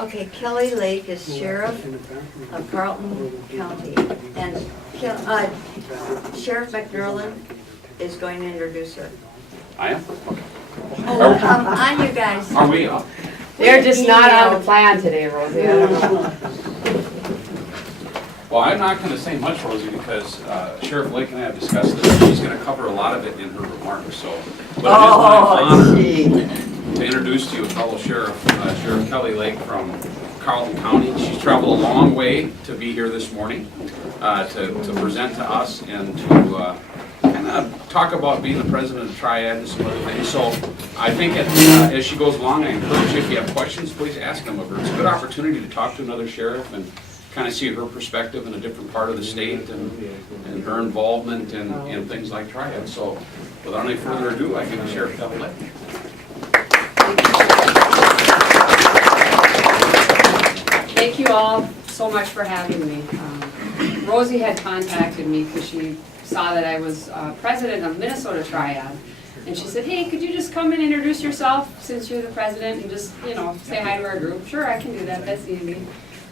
Okay, Kelly Lake is sheriff of Carlton County, and Sheriff McNerlin is going to introduce her. I am? Oh, on you guys. Are we up? They're just not on the plan today, Rosie. I don't know. Well, I'm not going to say much, Rosie, because Sheriff Lake and I have discussed this. She's going to cover a lot of it in her remarks, so. But it is my honor to introduce to you a fellow sheriff, Sheriff Kelly Lake from Carlton County. She's traveled a long way to be here this morning to present to us and to kind of talk about being the president of Triad and some other things. So I think as she goes along, I encourage you, if you have questions, please ask them of her. It's a good opportunity to talk to another sheriff and kind of see her perspective in a different part of the state and her involvement in things like Triad. So without any further ado, I give Sheriff Kelly Lake. Thank you all so much for having me. Rosie had contacted me because she saw that I was president of Minnesota Triad. And she said, hey, could you just come and introduce yourself since you're the president and just, say hi to our group? Sure, I can do that. That's easy.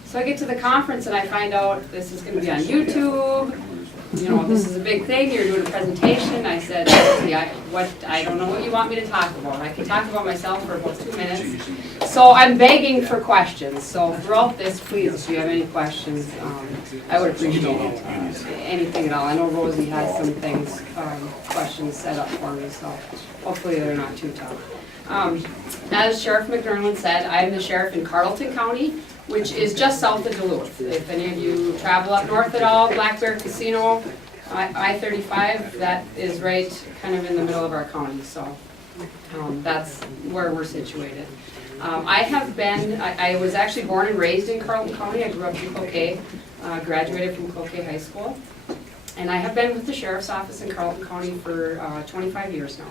So I get to the conference and I find out this is going to be on YouTube. This is a big thing. You're doing a presentation. I said, I don't know what you want me to talk about. I can talk about myself for about 2 minutes. So I'm begging for questions. So throughout this, please, if you have any questions, I would appreciate it. Anything at all. I know Rosie has some things, questions set up for me, so hopefully they're not too tough. As Sheriff McNerlin said, I'm the sheriff in Carlton County, which is just south of Duluth. If any of you travel up north at all, Black Bear Casino, I-35, that is right kind of in the middle of our county, so that's where we're situated. I was actually born and raised in Carlton County. I grew up in Cloquet, graduated from Cloquet High School, and I have been with the Sheriff's Office in Carlton County for 25 years now.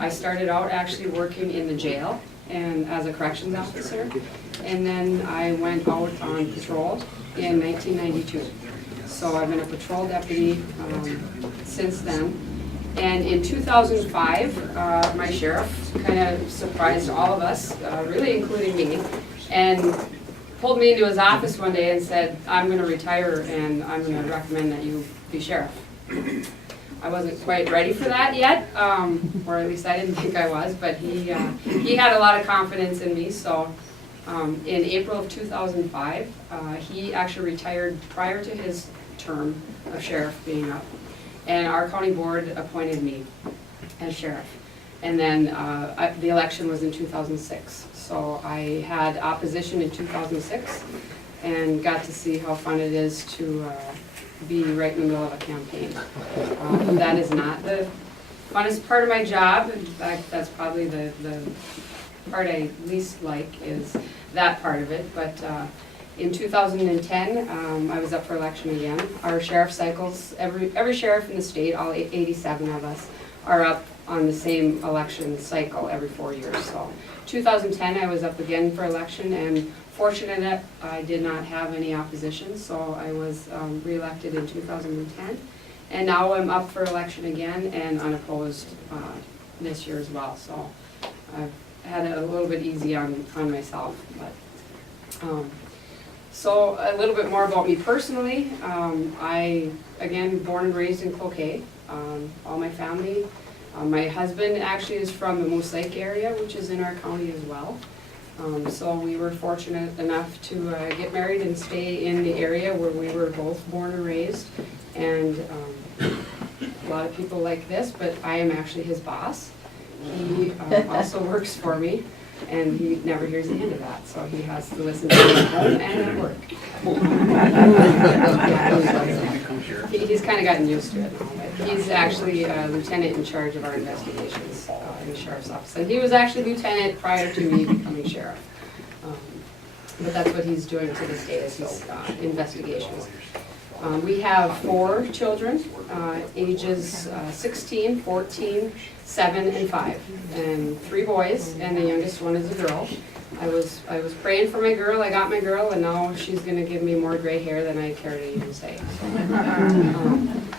I started out actually working in the jail and as a corrections officer, and then I went out on patrol in 1992. So I've been a patrol deputy since then. And in 2005, my sheriff kind of surprised all of us, really including me, and pulled me into his office one day and said, I'm going to retire and I'm going to recommend that you be sheriff. I wasn't quite ready for that yet, or at least I didn't think I was, but he had a lot of confidence in me. So in April of 2005, he actually retired prior to his term of sheriff being up, and our county board appointed me as sheriff. And then the election was in 2006, so I had opposition in 2006 and got to see how fun it is to be right in the middle of a campaign. That is not the funnest part of my job. In fact, that's probably the part I least like, is that part of it. But in 2010, I was up for election again. Our sheriff cycles, every sheriff in the state, all 87 of us, are up on the same election cycle every 4 years. So 2010, I was up again for election, and fortunate that I did not have any opposition, so I was reelected in 2010. And now I'm up for election again and unopposed this year as well. So I've had it a little bit easy on myself. But so a little bit more about me personally. I, again, born and raised in Cloquet. All my family. My husband actually is from the Moose Lake area, which is in our county as well. So we were fortunate enough to get married and stay in the area where we were both born and raised. And a lot of people like this, but I am actually his boss. He also works for me, and he never hears the end of that, so he has to listen to me at home and at work. He's kind of gotten used to it now, but he's actually a lieutenant in charge of our investigations in the sheriff's office. And he was actually lieutenant prior to me becoming sheriff. But that's what he's doing to this day, is his investigations. We have 4 children, ages 16, 14, 7, and 5, and 3 boys, and the youngest one is a girl. I was praying for my girl. I got my girl, and now she's going to give me more gray hair than I care to even say. So,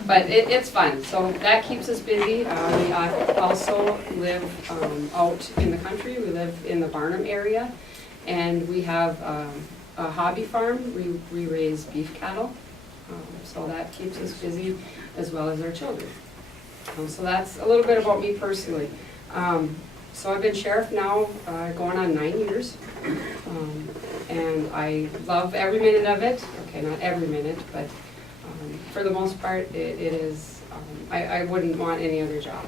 but it's fun. So that keeps us busy. We also live out in the country. We live in the Barnum area, And we have a hobby farm. We raise beef cattle, so that keeps us busy as well as our children. So that's a little bit about me personally. So I've been sheriff now going on 9 years, and I love every minute of it. Okay, not every minute, but for the most part, it is, I wouldn't want any other job.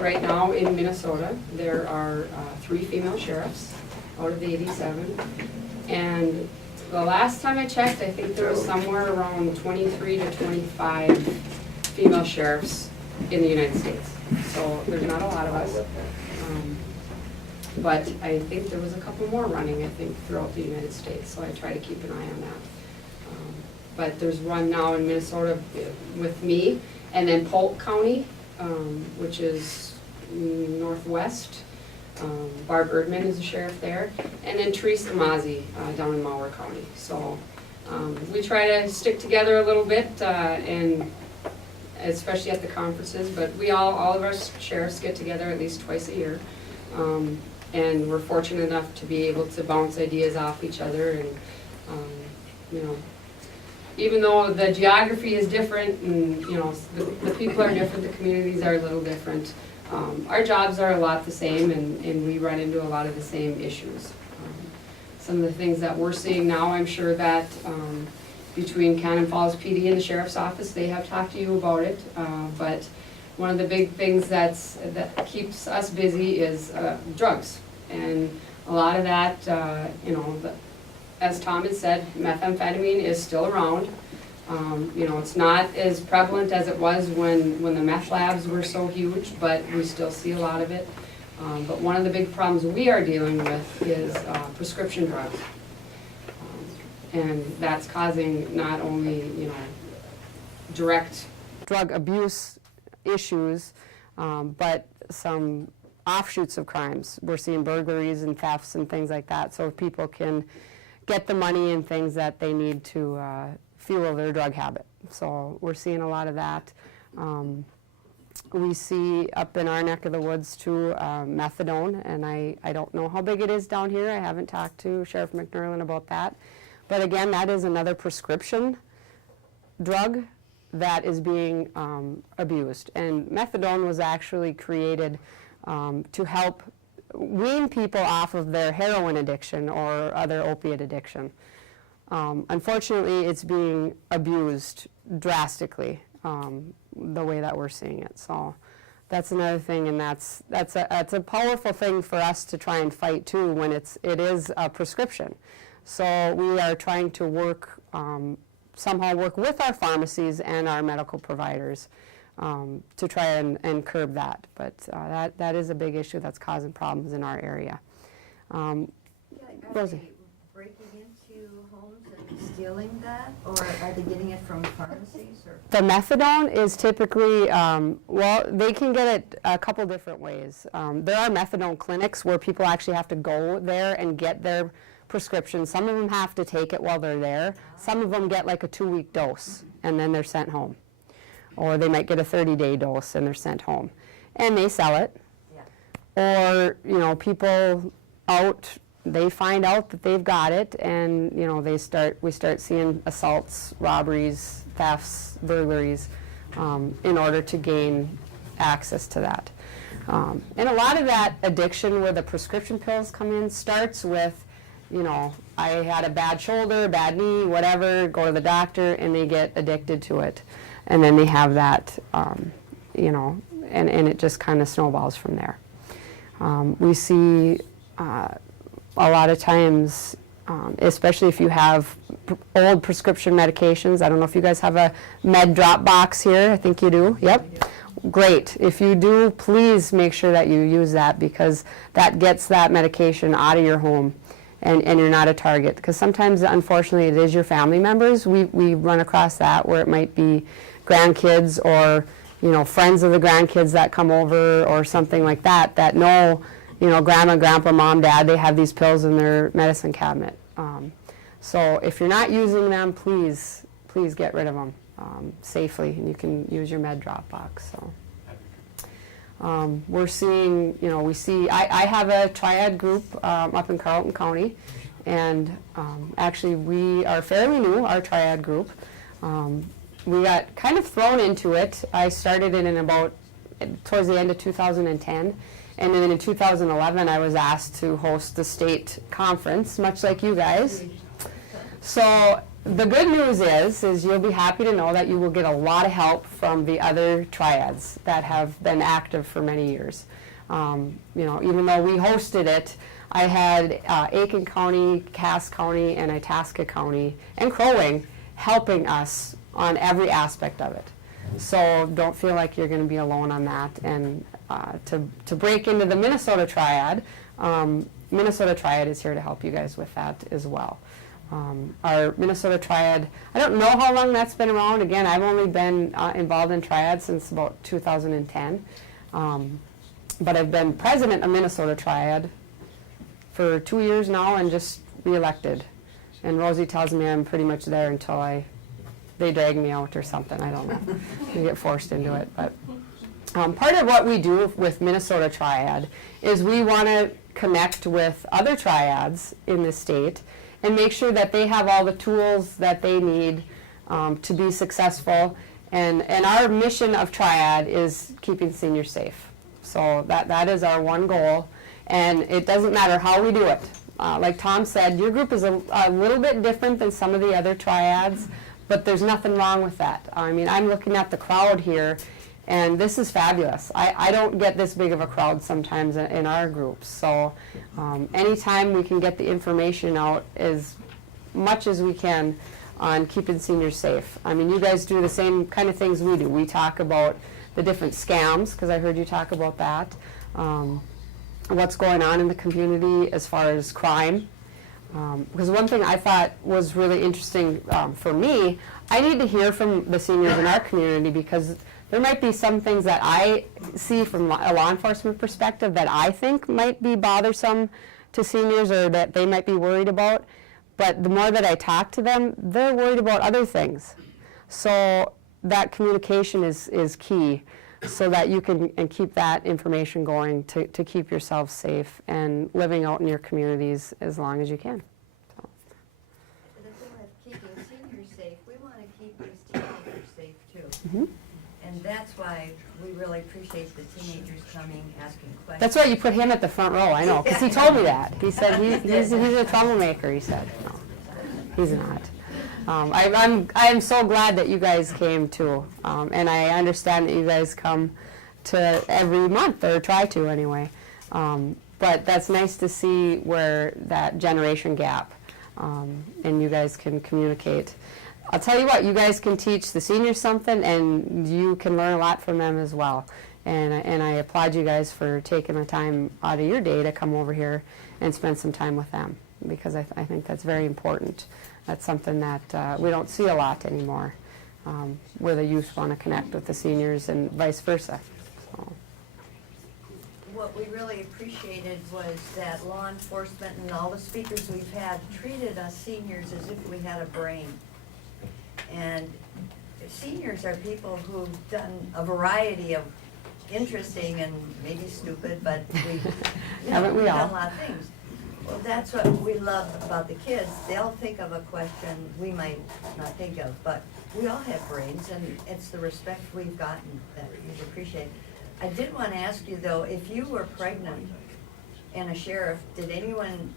Right now in Minnesota, there are 3 female sheriffs out of the 87, and the last time I checked, I think there was somewhere around 23 to 25 female sheriffs in the United States. So there's not a lot of us. But I think there was a couple more running, I think, throughout the United States, so I try to keep an eye on that. But there's one now in Minnesota with me, and then Polk County, which is northwest. Barb Erdman is the sheriff there, and then Teresa Mazzi down in Mower County. So we try to stick together a little bit, and especially at the conferences, but all of our sheriffs get together at least twice a year. And we're fortunate enough to be able to bounce ideas off each other, and you know, even though the geography is different and you know the people are different, the communities are a little different, our jobs are a lot the same, and we run into a lot of the same issues. Some of the things that we're seeing now, I'm sure that between Cannon Falls PD and the Sheriff's Office, they have talked to you about it, but one of the big things that keeps us busy is drugs. And a lot of that, you know, as Tom had said, methamphetamine is still around. You know, it's not as prevalent as it was when the meth labs were so huge, but we still see a lot of it. But one of the big problems we are dealing with is prescription drugs. And that's causing not only, you know, direct drug abuse issues, but some offshoots of crimes. We're seeing burglaries and thefts and things like that, so people can get the money and things that they need to fuel their drug habit. So we're seeing a lot of that. We see up in our neck of the woods too methadone, and I don't know how big it is down here. I haven't talked to Sheriff McNerlin about that. But again, that is another prescription drug that is being abused. And methadone was actually created to help wean people off of their heroin addiction or other opiate addiction. Unfortunately, it's being abused drastically the way that we're seeing it. So that's another thing, and that's a powerful thing for us to try and fight too when it is a prescription. So we are trying to work somehow work with our pharmacies and our medical providers to try and curb that. But that is a big issue that's causing problems in our area. Are Rosie. they breaking into homes and stealing that, or are they getting it from pharmacies? Or? The methadone is typically, well, they can get it a couple different ways. There are methadone clinics where people actually have to go there and get their prescription. Some of them have to take it while they're there. Some of them get like a 2-week dose and then they're sent home. Or they might get a 30-day dose and they're sent home. And they sell it. Yeah. Or, you know, people they find out that they've got it, and, you know, we start seeing assaults, robberies, thefts, burglaries, in order to gain access to that. And a lot of that addiction where the prescription pills come in starts with, you know, I had a bad shoulder, bad knee, whatever, go to the doctor, and they get addicted to it. And then they have that, you know, and it just kind of snowballs from there. We see a lot of times, especially if you have old prescription medications. I don't know if you guys have a med drop box here. I think you do. Yep. Great. If you do, please make sure that you use that, because that gets that medication out of your home. And you're not a target, because sometimes, unfortunately, it is your family members. We run across that where it might be grandkids or, you know, friends of the grandkids that come over or something like that know, you know, grandma, grandpa, mom, dad, they have these pills in their medicine cabinet. So if you're not using them, please get rid of them safely, and you can use your med drop box. So We're seeing, I have a Triad group up in Carlton County, and actually we are fairly new, our Triad group. We got kind of thrown into it. I started it towards the end of 2010, and then in 2011 I was asked to host the state conference, much like you guys. So the good news is you'll be happy to know that you will get a lot of help from the other triads that have been active for many years. Even though we hosted it, I had Aiken County, Cass County, and Itasca County, and Crow Wing helping us on every aspect of it. So don't feel like you're going to be alone on that. And to break into the Minnesota Triad, Minnesota Triad is here to help you guys with that as well. Our Minnesota Triad, I don't know how long that's been around. Again, I've only been involved in Triad since about 2010. But I've been president of Minnesota Triad for 2 years now and just reelected. And Rosie tells me I'm pretty much there until they drag me out or something. I don't know. I get forced into it. But part of what we do with Minnesota Triad is we want to connect with other triads in the state and make sure that they have all the tools that they need to be successful. And our mission of Triad is keeping seniors safe. So that is our one goal. And it doesn't matter how we do it. Like Tom said, your group is a little bit different than some of the other triads, but there's nothing wrong with that. I mean, I'm looking at the crowd here, and this is fabulous. I don't get this big of a crowd sometimes in our groups. So anytime we can get the information out as much as we can on keeping seniors safe. I mean, you guys do the same kind of things we do. We talk about the different scams, because I heard you talk about that. What's going on in the community as far as crime. Because one thing I thought was really interesting for me, I need to hear from the seniors in our community, because there might be some things that I see from a law enforcement perspective that I think might be bothersome to seniors or that they might be worried about. But the more that I talk to them, they're worried about other things. So that communication is key, so that you can keep that information going to keep yourself safe and living out in your communities as long as you can. So. The thing with keeping seniors safe, we want to keep these teenagers safe too. Mm-hmm. And that's why we really appreciate the teenagers coming, asking questions. That's why you put him at the front row, I know, because he told me that. He said he's a troublemaker, he said. No, he's not. I am so glad that you guys came too, and I understand that you guys come to every month, or try to anyway. But that's nice to see where that generation gap, and you guys can communicate. I'll tell you what, you guys can teach the seniors something, and you can learn a lot from them as well. And I applaud you guys for taking the time out of your day to come over here and spend some time with them, because I think that's very important. That's something that we don't see a lot anymore, where the youth want to connect with the seniors and vice versa. So. What we really appreciated was that law enforcement and all the speakers we've had treated us seniors as if we had a brain. And seniors are people who've done a variety of interesting and maybe stupid, but we've done a lot of things. Well, that's what we love about the kids. They'll think of a question we might not think of, but we all have brains, and it's the respect we've gotten that we appreciate. I did want to ask you, though, if you were pregnant and a sheriff, did anyone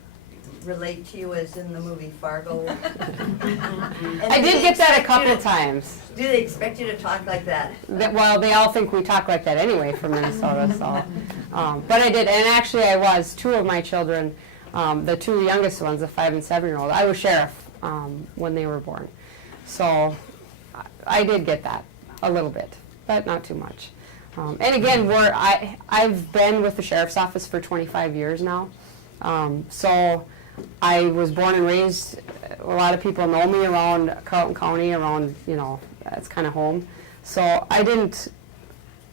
relate to you as in the movie Fargo? I did get that a couple times. Do they expect you to talk like that? Well, they all think we talk like that anyway from Minnesota, so. But I did, and actually I was. Two of my children, the two youngest ones, the 5- and 7-year-old, I was sheriff when they were born. So I did get that a little bit, but not too much. And again, I've been with the sheriff's office for 25 years now. So I was born and raised, a lot of people know me around Carlton County, around, that's kind of home. So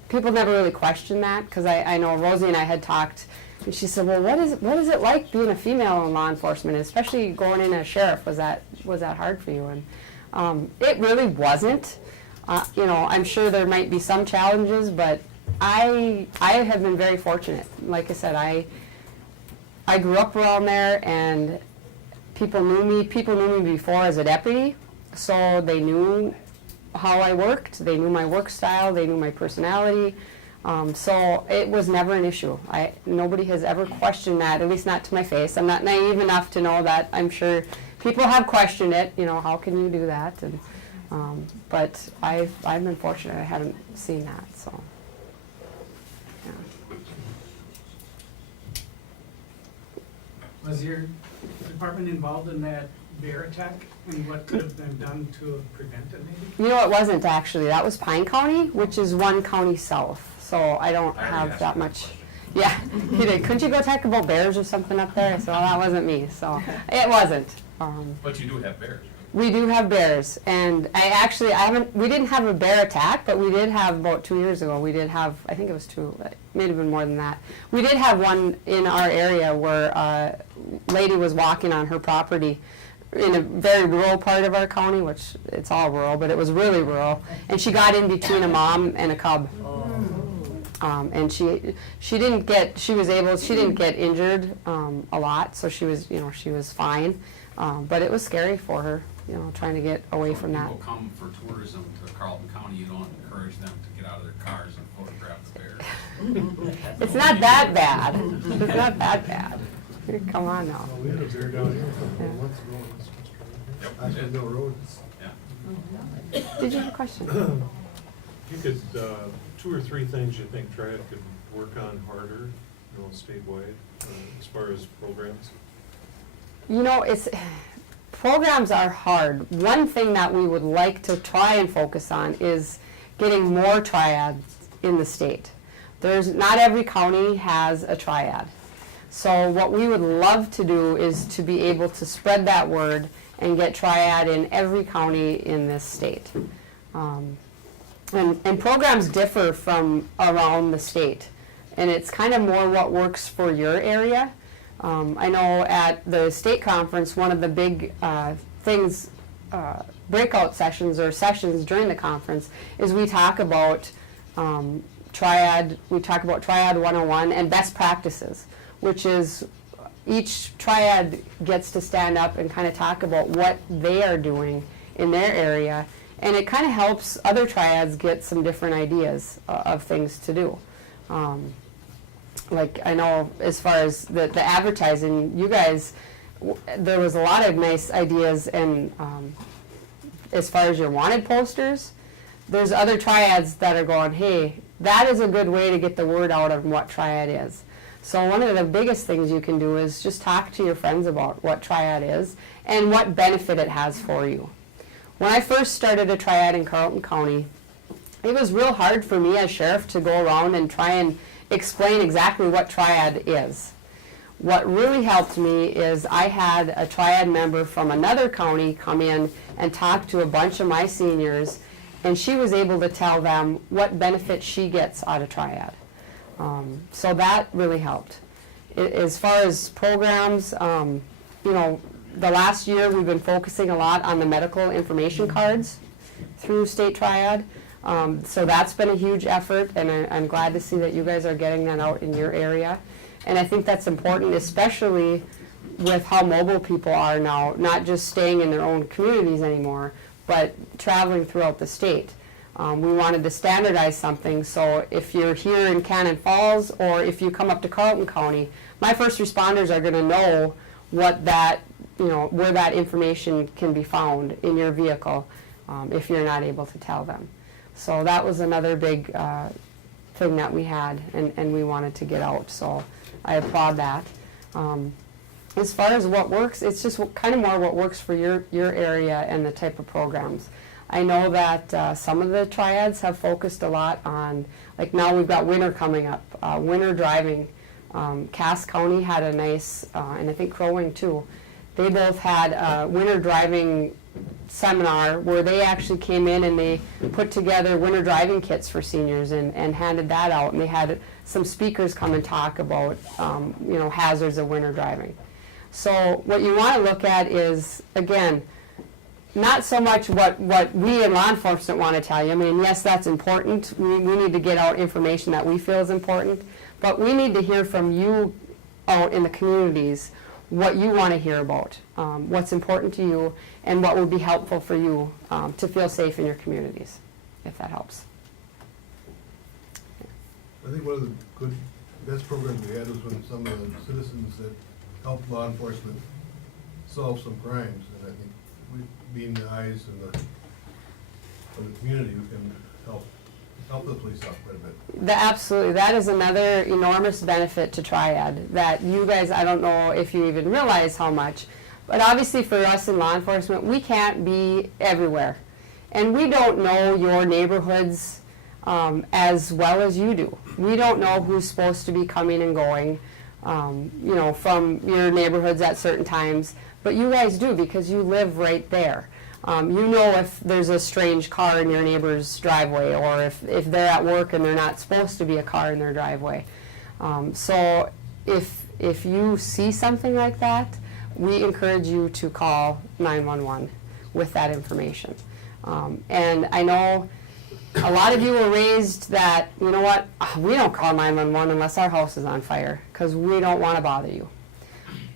people never really questioned that, because I know Rosie and I had talked, and she said, well, what is it like being a female in law enforcement, especially going in as sheriff? Was that hard for you? And it really wasn't. I'm sure there might be some challenges, but I have been very fortunate. Like I said, I grew up around there, and people knew me. People knew me before as a deputy, so they knew how I worked. They knew my work style. They knew my personality. So it was never an issue. Nobody has ever questioned that, at least not to my face. I'm not naive enough to know that. I'm sure people have questioned it. You know, how can you do that? And, but I've been fortunate. I haven't seen that. So. Yeah. Was your department involved in that bear attack, and what could have been done to prevent it maybe? You know, it wasn't actually. That was Pine County, which is one county south. So I don't have that much. Yeah, you did. Couldn't you go talk about bears or something up there? So that wasn't me. So it wasn't. But you do have bears. We do have bears, and I haven't. We didn't have a bear attack, but we did have about 2 years ago. We did have. I think it was 2. It may have been more than that. We did have one in our area where a lady was walking on her property in a very rural part of our county, which it's all rural, but it was really rural, and she got in between a mom and a cub. And she didn't get injured a lot, so she was fine, but it was scary for her, trying to get away from that. People come for tourism to Carlton County, you don't encourage them to get out of their cars and photograph the bears. It's not that bad. It's not that bad. Come on now. Well, we had a bear down here a couple of months ago. Yep, we Actually, did. no road. Yeah. Did you have a question? You could, 2 or 3 things you think Triad could work on harder, statewide, as far as programs? Programs are hard. One thing that we would like to try and focus on is getting more triads in the state. Not every county has a triad. So what we would love to do is to be able to spread that word and get triad in every county in this state. And programs differ from around the state, and it's kind of more what works for your area. I know at the state conference, one of the big things, breakout sessions or sessions during the conference, is we talk about Triad. We talk about Triad 101 and best practices, which is each Triad gets to stand up and kind of talk about what they are doing in their area. And it kind of helps other triads get some different ideas of things to do. Like I know as far as the advertising, you guys, there was a lot of nice ideas, and as far as your wanted posters, there's other triads that are going, hey, that is a good way to get the word out of what triad is. So one of the biggest things you can do is just talk to your friends about what triad is and what benefit it has for you. When I first started a triad in Carlton County, it was real hard for me as sheriff to go around and try and explain exactly what triad is. What really helped me is I had a triad member from another county come in and talk to a bunch of my seniors, and she was able to tell them what benefit she gets out of triad. So that really helped. As far as programs, the last year we've been focusing a lot on the medical information cards through State Triad. So that's been a huge effort, and I'm glad to see that you guys are getting that out in your area. And I think that's important, especially with how mobile people are now, not just staying in their own communities anymore, but traveling throughout the state. We wanted to standardize something, so if you're here in Cannon Falls or if you come up to Carlton County, my first responders are going to know what that, where that information can be found in your vehicle if you're not able to tell them. So that was another big thing that we had, and we wanted to get out, so I applaud that. As far as what works, it's just kind of more what works for your area and the type of programs. I know that some of the triads have focused a lot on, like now we've got winter coming up, winter driving. Cass County had a nice, and I think Crow Wing too, they both had a winter driving seminar where they actually came in and they put together winter driving kits for seniors and handed that out, and they had some speakers come and talk about hazards of winter driving. So what you want to look at is, again, not so much what we in law enforcement want to tell you. I mean, yes, that's important. We need to get out information that we feel is important, but we need to hear from you out in the communities what you want to hear about, what's important to you, and what would be helpful for you to feel safe in your communities, if that helps. I think one of the best programs we had was when some of the citizens that helped law enforcement solve some crimes, and I think we, being the eyes of the community, we can help the police out quite a bit. Absolutely, that is another enormous benefit to Triad, that you guys, I don't know if you even realize how much, but obviously for us in law enforcement, we can't be everywhere. And we don't know your neighborhoods as well as you do. We don't know who's supposed to be coming and going, you know, from your neighborhoods at certain times, but you guys do because you live right there. You know if there's a strange car in your neighbor's driveway, or if they're at work and they're not supposed to be a car in their driveway. So if you see something like that, we encourage you to call 911 with that information. And I know a lot of you were raised that, you know what, we don't call 911 unless our house is on fire, because we don't want to bother you.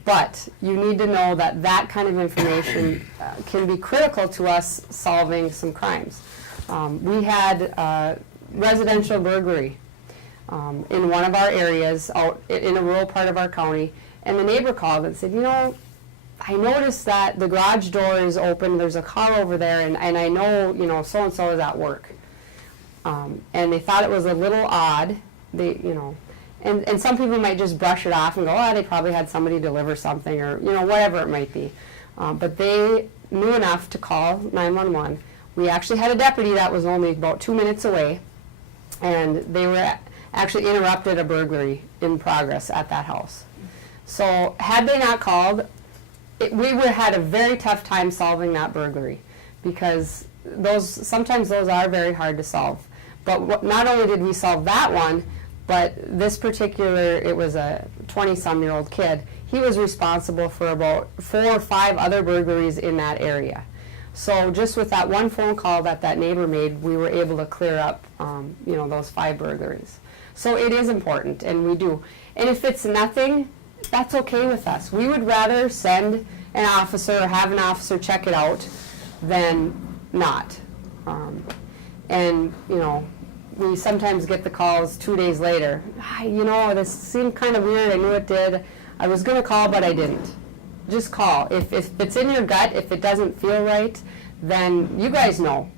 But you need to know that that kind of information can be critical to us solving some crimes. We had residential burglary in one of our areas out in a rural part of our county, and the neighbor called and said, you know, I noticed that the garage door is open, there's a car over there, and I know, you know, so-and-so is at work. And they thought it was a little odd, you know, and some people might just brush it off and go, oh, they probably had somebody deliver something, or, you know, whatever it might be. But they knew enough to call 911. We actually had a deputy that was only about 2 minutes away, and they were actually interrupted a burglary in progress at that house. So had they not called, we would have had a very tough time solving that burglary, because sometimes those are very hard to solve. But not only did we solve that one, but this particular, it was a 20-some-year-old kid. He was responsible for about 4 or 5 other burglaries in that area. So just with that one phone call that neighbor made, we were able to clear up, you know, those 5 burglaries. So it is important, and we do. And if it's nothing, that's okay with us. We would rather send an officer or have an officer check it out than not. And, you know, we sometimes get the calls 2 days later. You know, this seemed kind of weird. I knew it did. I was going to call, but I didn't. Just call. If it's in your gut, if it doesn't feel right, then you guys know.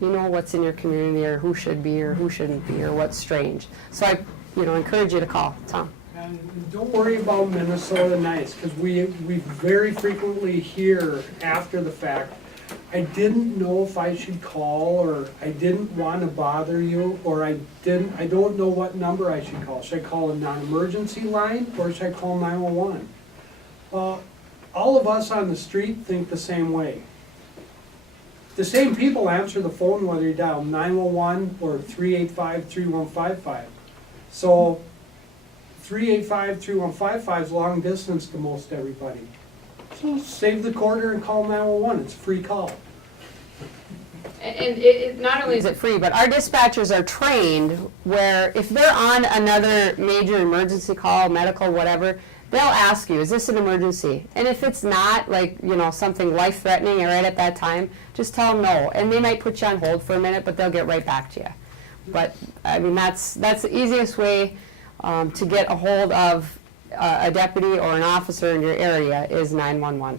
You know what's in your community, or who should be or who shouldn't be, or what's strange. So I, you know, encourage you to call. Tom. And don't worry about Minnesota Nice, because we very frequently hear after the fact, I didn't know if I should call, or I didn't want to bother you, or I don't know what number I should call. Should I call a non-emergency line, or should I call 911? All of us on the street think the same way. The same people answer the phone whether you dial 911 or 385-3155. So 385-3155 is long distance to most everybody. So save the quarter and call 911. It's a free call. And it not only is it free, but our dispatchers are trained where if they're on another major emergency call, medical, whatever, they'll ask you, is this an emergency? And if it's not, like, you know, something life-threatening right at that time, just tell them no. And they might put you on hold for a minute, but they'll get right back to you. But, I mean, that's the easiest way to get a hold of a deputy or an officer in your area is 911.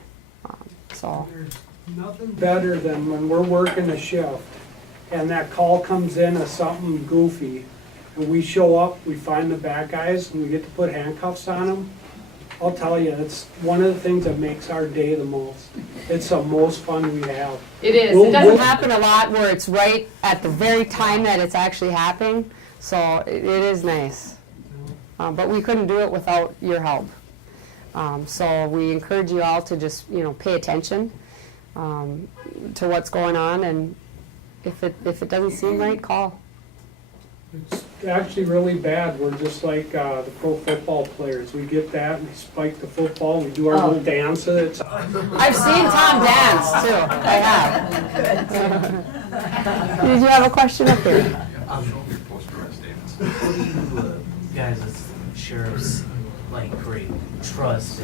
So. There's nothing better than when we're working a shift and that call comes in as something goofy, and we show up, we find the bad guys, and we get to put handcuffs on them. I'll tell you, it's one of the things that makes our day the most. It's the most fun we have. It is. It doesn't happen a lot where it's right at the very time that it's actually happening, so it is nice. But we couldn't do it without your help. So we encourage you all to just, you know, pay attention to what's going on, and if it doesn't seem right, call. actually really bad. We're just like the pro football players. We get that, we spike the football, we do our little dance. It's I've seen Tom dance too. I have. Did you have a question up there? What do you guys as sheriffs like create trust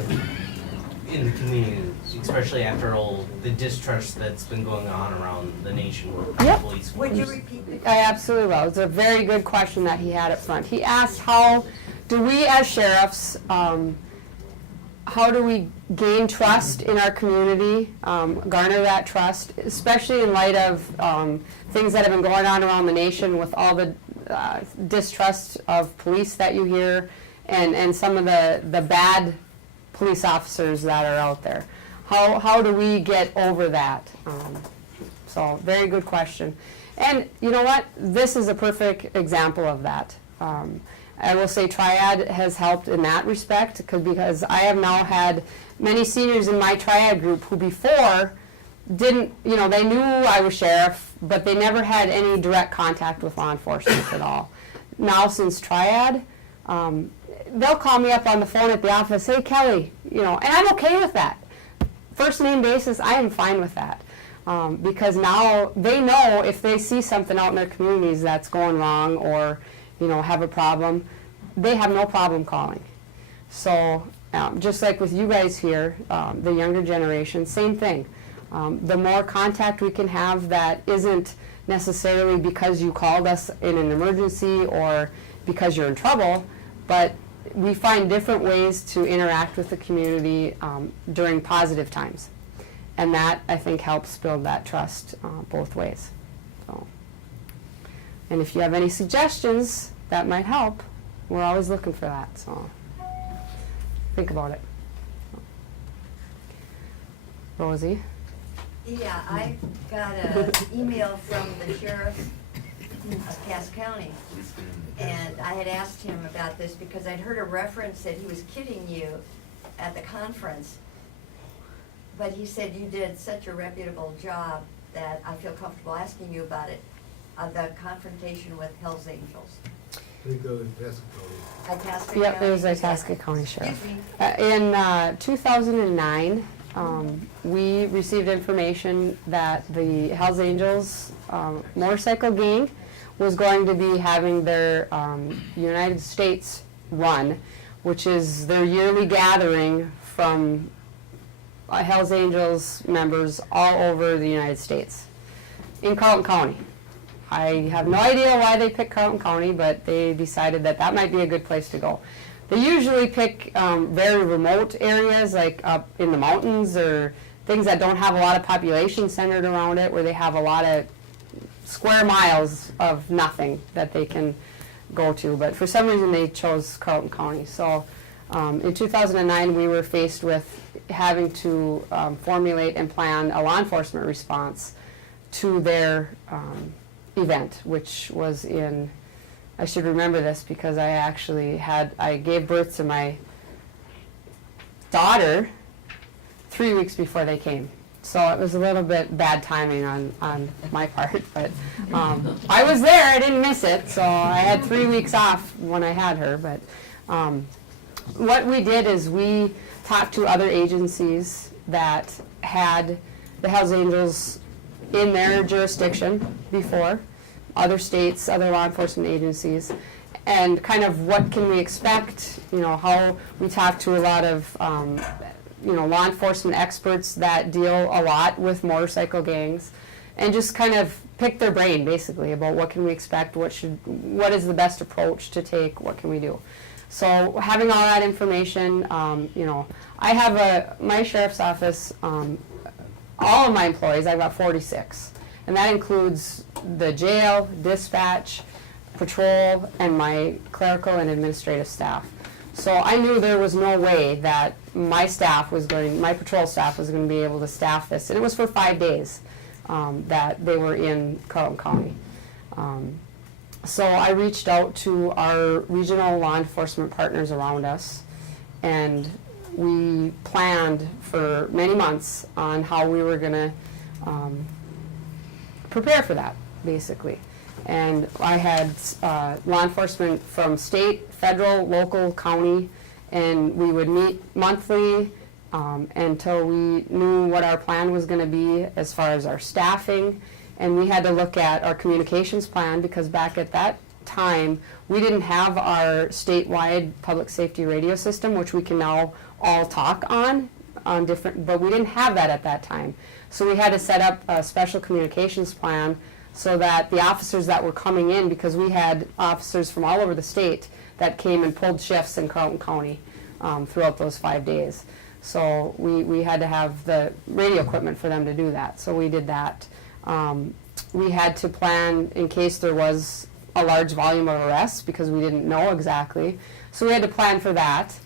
in the community, especially after all the distrust that's been going on around the nation with Yep. police? Would you force? repeat the I absolutely will. It's a very good question that he had up front. He asked, how do we as sheriffs, how do we gain trust in our community, garner that trust, especially in light of things that have been going on around the nation with all the distrust of police that you hear, and some of the bad police officers that are out there. How do we get over that? So very good question. And you know what? This is a perfect example of that. I will say Triad has helped in that respect because I have now had many seniors in my Triad group who before didn't, they knew I was sheriff, but they never had any direct contact with law enforcement at all. Now since Triad, they'll call me up on the phone at the office, hey Kelly, and I'm okay with that. First name basis, I am fine with that. Because now they know if they see something out in their communities that's going wrong or, have a problem, they have no problem calling. So just like with you guys here, the younger generation, same thing. The more contact we can have that isn't necessarily because you called us in an emergency or because you're in trouble, but we find different ways to interact with the community during positive times. And that, I think, helps build that trust both ways. So, and if you have any suggestions that might help, we're always looking for that. So think about it. Rosie? Yeah, I got an email from the sheriff of Cass County, and I had asked him about this because I'd heard a reference that he was kidding you at the conference, but he said you did such a reputable job that I feel comfortable asking you about it, the confrontation with Hell's Angels. I think that was Itasca County. Itasca County? Yep, there's Itasca County Sheriff. Excuse me. In 2009, we received information that the Hells Angels motorcycle gang was going to be having their United States run, which is their yearly gathering from Hells Angels members all over the United States in Carlton County. I have no idea why they picked Carlton County, but they decided that that might be a good place to go. They usually pick very remote areas, like up in the mountains or things that don't have a lot of population centered around it, where they have a lot of square miles of nothing that they can go to. But for some reason, they chose Carlton County. So in 2009, we were faced with having to formulate and plan a law enforcement response to their event, which was in, I should remember this because I gave birth to my daughter 3 weeks before they came. So it was a little bit bad timing on my part, but I was there, I didn't miss it, so I had 3 weeks off when I had her. But what we did is we talked to other agencies that had the Hells Angels in their jurisdiction before, other states, other law enforcement agencies, and kind of what can we expect, how we talked to a lot of law enforcement experts that deal a lot with motorcycle gangs, and just kind of pick their brain basically about what can we expect, what is the best approach to take, what can we do. So having all that information, I have my sheriff's office, all of my employees, I've got 46, and that includes the jail, dispatch, patrol, and my clerical and administrative staff. So I knew there was no way that my patrol staff was going to be able to staff this. And it was for 5 days that they were in Carlton County. So I reached out to our regional law enforcement partners around us, and we planned for many months on how we were going to prepare for that, basically. And I had law enforcement from state, federal, local, county, and we would meet monthly until we knew what our plan was going to be as far as our staffing. And we had to look at our communications plan, because back at that time, we didn't have our statewide public safety radio system, which we can now all talk on different, but we didn't have that at that time. So we had to set up a special communications plan so that the officers that were coming in, because we had officers from all over the state that came and pulled shifts in Carlton County throughout those 5 days. So we had to have the radio equipment for them to do that. So we did that. We had to plan in case there was a large volume of arrests, because we didn't know exactly. So we had to plan for that.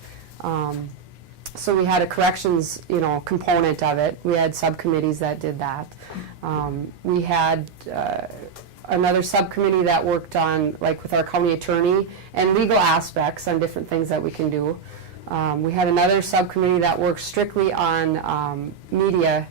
So we had a corrections, component of it. We had subcommittees that did that. We had another subcommittee that worked on, like with our county attorney, and legal aspects on different things that we can do. We had another subcommittee that worked strictly on media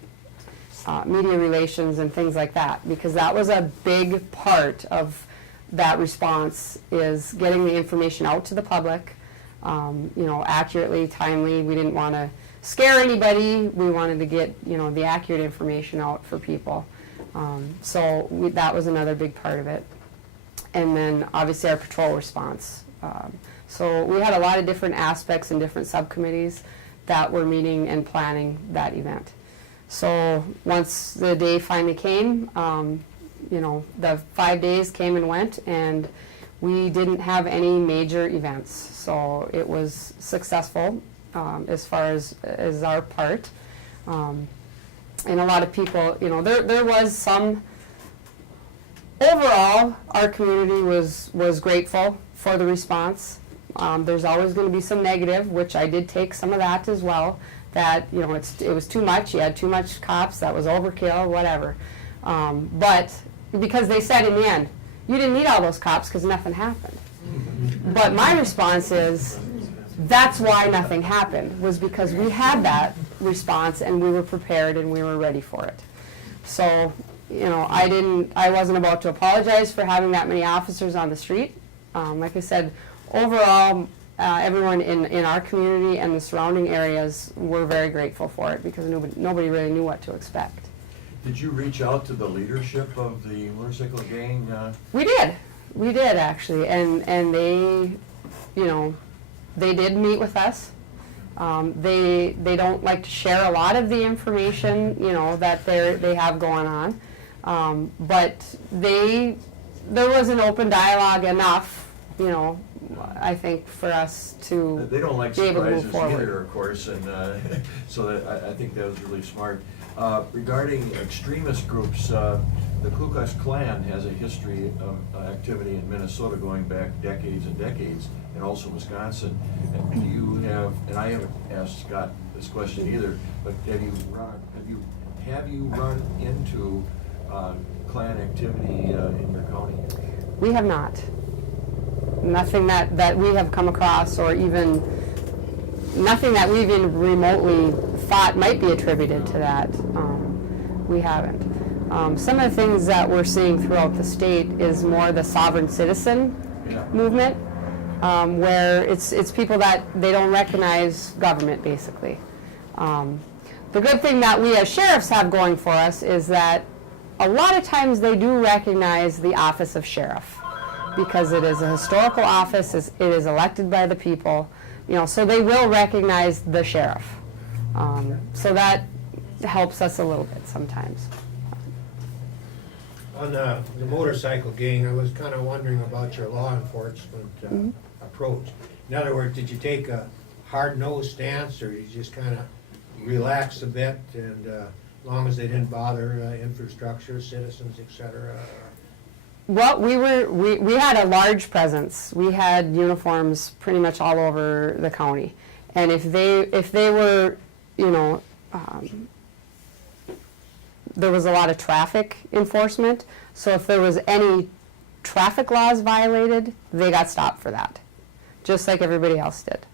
relations and things like that, because that was a big part of that response, is getting the information out to the public, accurately, timely. We didn't want to scare anybody. We wanted to get, the accurate information out for people. That was another big part of it. And then obviously our patrol response. So we had a lot of different aspects and different subcommittees that were meeting and planning that event. So once the day finally came, the 5 days came and went, and we didn't have any major events. So it was successful as far as our part. And a lot of people, there was some, overall, our community was grateful for the response. There's always going to be some negative, which I did take some of that as well, that, it was too much, you had too much cops, that was overkill, whatever. But because they said in the end, you didn't need all those cops because nothing happened. But my response is, that's why nothing happened, was because we had that response and we were prepared and we were ready for it. So, I wasn't about to apologize for having that many officers on the street. Like I said, overall, everyone in our community and the surrounding areas were very grateful for it, because nobody really knew what to expect. Did you reach out to the leadership of the motorcycle gang? We did actually, and they, they did meet with us. They don't like to share a lot of the information, that they have going on, but there was an open dialogue enough, I think, for us to They don't like be able to move surprises forward. either, of course, and so I think that was really smart. Regarding extremist groups, the Ku Klux Klan has a history of activity in Minnesota going back decades and decades, and also Wisconsin. And do you and I haven't asked Scott this question either, but have you run into Klan activity in your county? We have not. Nothing that we have come across, or even nothing that we've even remotely thought might be attributed to that. We haven't. Some of the things that we're seeing throughout the state is more the sovereign citizen movement, where it's people that they don't recognize government, basically. The good thing that we as sheriffs have going for us is that a lot of times they do recognize the office of sheriff, because it is a historical office, it is elected by the people, so they will recognize the sheriff. So that helps us a little bit sometimes. On the motorcycle gang, I was kind of wondering about your law enforcement approach. In other words, did you take a hard-nosed stance, or you just kind of relax a bit, and as long as they didn't bother infrastructure, citizens, etc.? Well, we had a large presence. We had uniforms pretty much all over the county, and if they were, there was a lot of traffic enforcement. So if there was any traffic laws violated, they got stopped for that, just like everybody else did.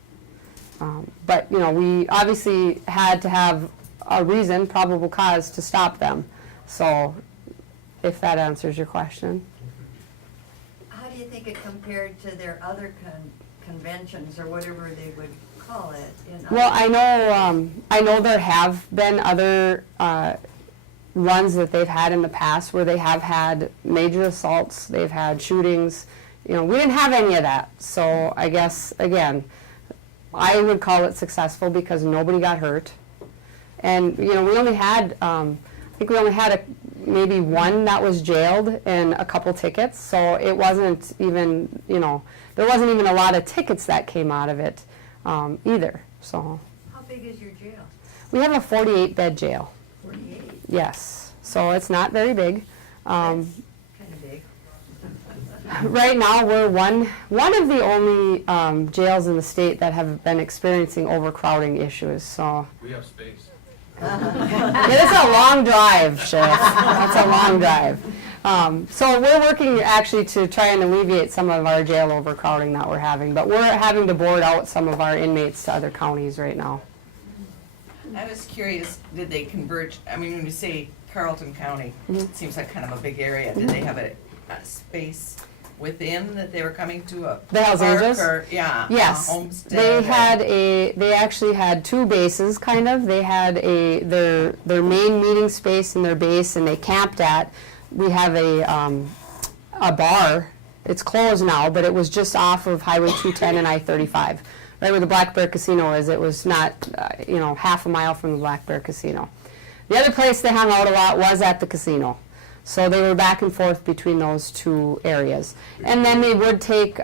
But we obviously had to have a reason, probable cause, to stop them. So if that answers your question. think it compared to their other conventions, or whatever they would call it? In Well, other- I know there have been other runs that they've had in the past where they have had major assaults, they've had shootings. You know, we didn't have any of that. So I guess, again, I would call it successful because nobody got hurt. And, you know, we only had, I think we only had maybe one that was jailed and a couple tickets. So it wasn't even, you know, there wasn't even a lot of tickets that came out of it either. So How big is your jail? we have a 48-bed jail. 48, Yes, so it's not very big. kind of big. Right now, we're one of the only jails in the state that have been experiencing overcrowding issues. So We have space. it is a long drive, Sheriff. That's a long drive. So we're working actually to try and alleviate some of our jail overcrowding that we're having, but we're having to board out some of our inmates to other counties right now. I was curious, did they converge, I mean, when you say Carlton County, it seems like kind of a big area, did they have a space within that they were coming to a The Hells park Angels? or, yeah, a Yes, homestead? they actually had two bases, kind of. They had their main meeting space in their base, and they camped at. We have a bar. It's closed now, but it was just off of Highway 210 and I-35, right where the Black Bear Casino is. It was not, you know, half a mile from the Black Bear Casino. The other place they hung out a lot was at the casino. So they were back and forth between those two areas. And then they would take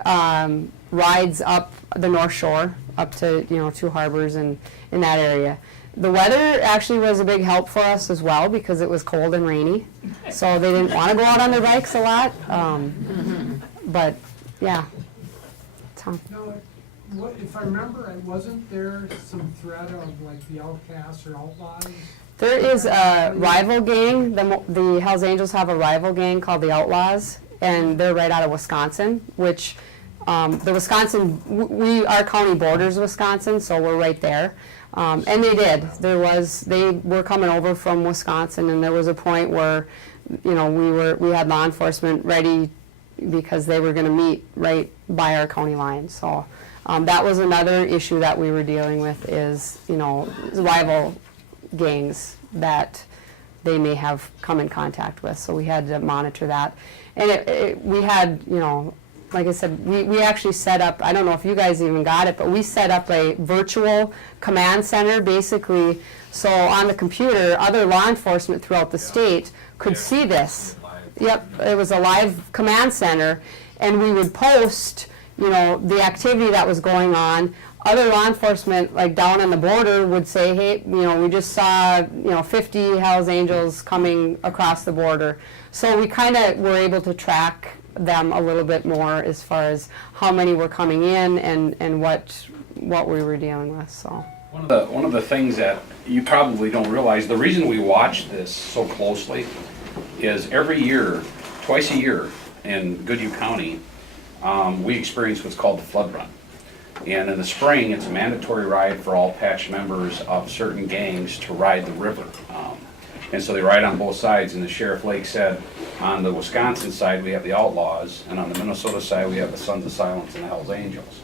rides up the North Shore, up to, you know, Two Harbors and in that area. The weather actually was a big help for us as well because it was cold and rainy. So they didn't want to go out on their bikes a lot. But, yeah. Tom. No, what, if I remember, wasn't there some threat of like the outcasts or outlaws? There is a rival gang. The Hells Angels have a rival gang called the Outlaws, and they're right out of Wisconsin, which the Wisconsin, our county borders Wisconsin, so we're right there. And they did. They were coming over from Wisconsin, and there was a point where, you know, we had law enforcement ready because they were going to meet right by our county line. So that was another issue that we were dealing with is, you know, rival gangs that they may have come in contact with. So we had to monitor that. And we had, you know, like I said, we actually set up, I don't know if you guys even got it, but we set up a virtual command center basically. So on the computer, other law enforcement throughout the state could see this. Yep, it was a live command center, and we would post, you know, the activity that was going on. Other law enforcement, like down on the border, would say, hey, you know, we just saw, you know, 50 Hells Angels coming across the border. So we kind of were able to track them a little bit more as far as how many were coming in and what we were dealing with. So One of the things that you probably don't realize, the reason we watch this so closely is every year, twice a year in Goodhue County, we experience what's called the flood run. And in the spring, it's a mandatory ride for all patch members of certain gangs to ride the river. And so they ride on both sides, and as Sheriff Lake said, on the Wisconsin side, we have the Outlaws, and on the Minnesota side, we have the Sons of Silence and the Hells Angels.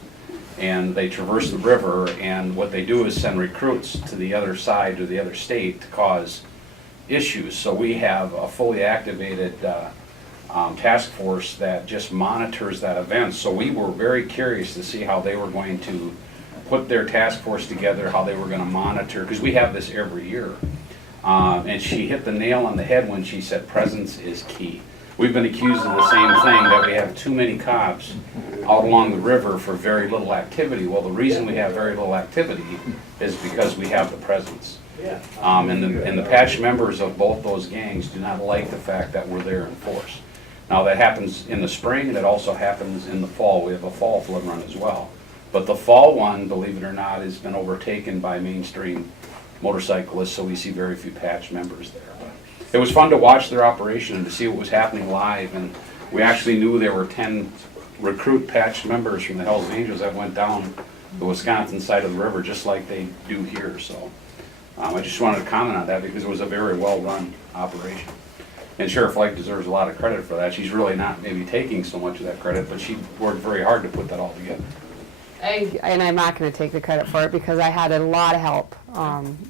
And they traverse the river, and what they do is send recruits to the other side or the other state to cause issues. So we have a fully activated task force that just monitors that event. So we were very curious to see how they were going to put their task force together, how they were going to monitor, because we have this every year. And she hit the nail on the head when she said presence is key. We've been accused of the same thing, that we have too many cops out along the river for very little activity. Well, the reason we have very little activity is because we have the presence. And the patch members of both those gangs do not like the fact that we're there in force. Now, that happens in the spring, and it also happens in the fall. We have a fall flood run as well. But the fall one, believe it or not, has been overtaken by mainstream motorcyclists, so we see very few patch members there. But it was fun to watch their operation and to see what was happening live, and we actually knew there were 10 recruit patch members from the Hells Angels that went down the Wisconsin side of the river just like they do here. So I just wanted to comment on that because it was a very well-run operation. And Sheriff Lake deserves a lot of credit for that. She's really not maybe taking so much of that credit, but she worked very hard to put that all together. And I'm not gonna take the credit for it because I had a lot of help,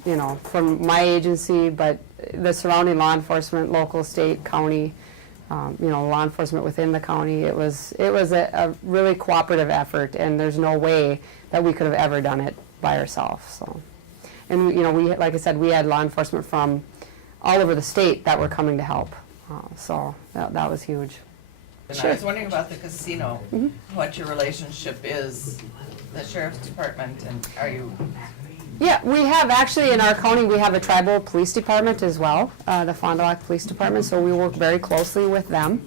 you know, from my agency, but the surrounding law enforcement, local, state, county, you know, law enforcement within the county. It was a really cooperative effort, and there's no way that we could have ever done it by ourselves, so. And, you know, like I said, we had law enforcement from all over the state that were coming to help, so that was huge. And Sure. I was wondering about the casino, Mhm. what your relationship is, the sheriff's department, and are you, Yeah, we have, actually, in our county, we have a tribal police department as well, the Fond du Lac Police Department, so we work very closely with them.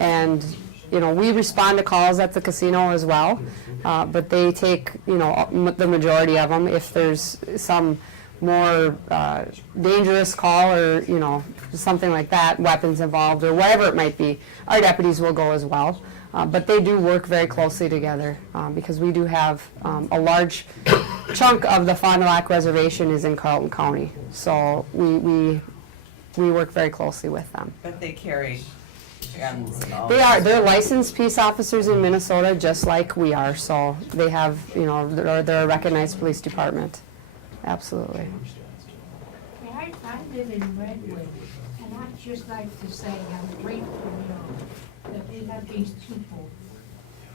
And, you know, we respond to calls at the casino as well, but they take, you know, the majority of them. If there's some more dangerous call or, you know, something like that, weapons involved or whatever it might be, our deputies will go as well. But they do work very closely together because we do have a large chunk of the Fond du Lac Reservation is in Carlton County. So we work very closely with them. but they carry guns and all? They're licensed peace officers in Minnesota just like we are. So they have, you know, they're a recognized police department. Absolutely. I live in Redwood, and I'd just like to say I'm grateful, that we have these people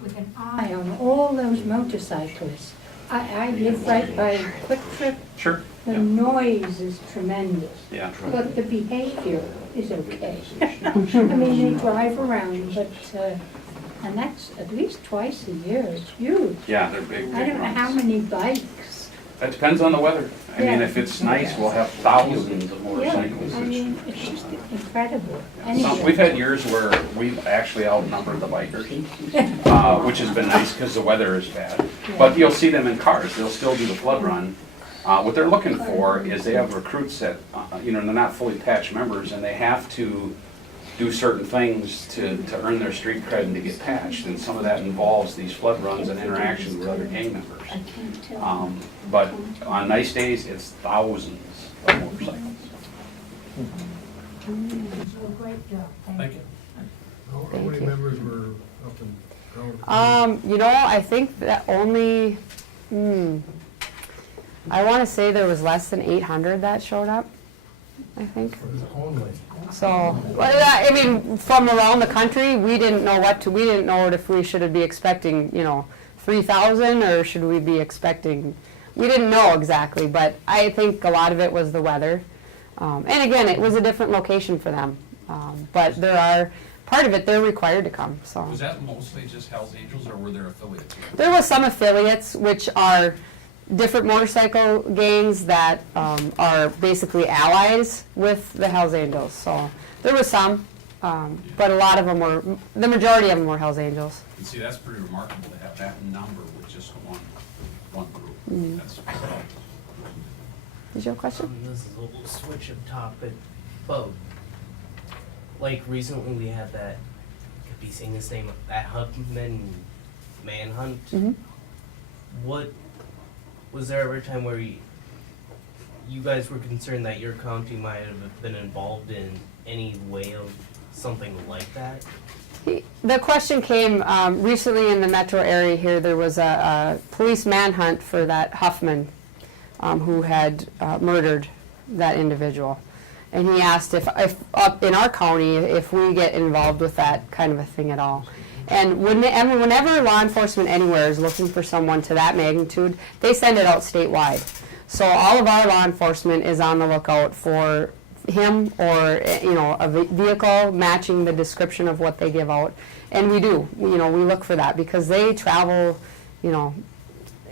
with an eye on all those motorcyclists. I live right by Quick Trip. Sure. The noise is tremendous, Yeah. but the behavior is okay. I mean, they drive around, but, and that's at least twice a year, it's huge. Yeah, they're big, I big don't know how runs. many bikes. That depends on the weather. I mean, Yeah. if it's nice, we'll have thousands of Yeah, motorcycles. I mean, it's just incredible. We've had years where we've actually outnumbered the bikers, which has been nice because the weather is bad. But you'll see them in cars, they'll still do the flood run. What they're looking for is they have recruits that, you know, they're not fully patched members and they have to do certain things to earn their street cred and to get patched. And some of that involves these flood runs and interactions with other gang members. But on nice days, it's thousands of motorcycles. So great job, thank you. How Thank many you. members were up in Carlton? You know, I think that only, I want to say there was less than 800 that showed up, I think. Only. So, well, I mean, from around the country, we didn't know if we should be expecting, you know, 3,000 or should we be expecting, we didn't know exactly, but I think a lot of it was the weather. And again, it was a different location for them. But part of it, they're required to come, so. Was that mostly just Hells Angels or were there affiliates? There was some affiliates, which are different motorcycle gangs that are basically allies with the Hells Angels. So there was some, but a lot of them were, the majority of them were Hells Angels. And see, that's pretty remarkable to have that number with just one group. That's Did you have a question? This is a little switch of topic, but like recently we had that, could be saying this name, that Huffman manhunt. Mhm. What, was there ever a time where you guys were concerned that your county might have been involved in any way of something like that? The question came recently in the metro area here. There was a police manhunt for that Huffman who had murdered that individual. And he asked if up in our county, if we get involved with that kind of a thing at all. And whenever law enforcement anywhere is looking for someone to that magnitude, they send it out statewide. So all of our law enforcement is on the lookout for him or, you know, a vehicle matching the description of what they give out. And we do, you know, we look for that because they travel, you know,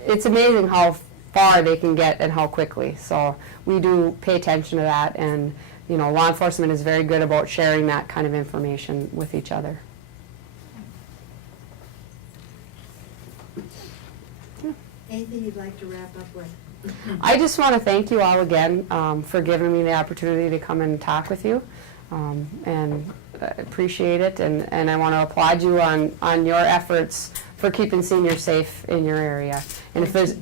it's amazing how far they can get and how quickly. So we do pay attention to that, and, you know, law enforcement is very good about sharing that kind of information with each other. Anything you'd like to wrap up with? I just want to thank you all again for giving me the opportunity to come and talk with you, and appreciate it. And I want to applaud you on your efforts for keeping seniors safe in your area. And if there's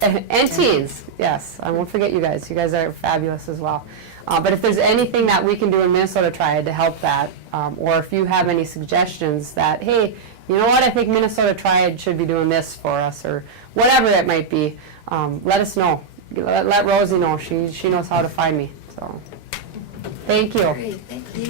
And teens, yes. I won't forget you guys. You guys are fabulous as well. But if there's anything that we can do in Minnesota Triad to help that, or if you have any suggestions that, hey, you know what, I think Minnesota Triad should be doing this for us, or whatever it might be, let us know. Let Rosie know. She knows how to find me. So, thank you. Great, thank you.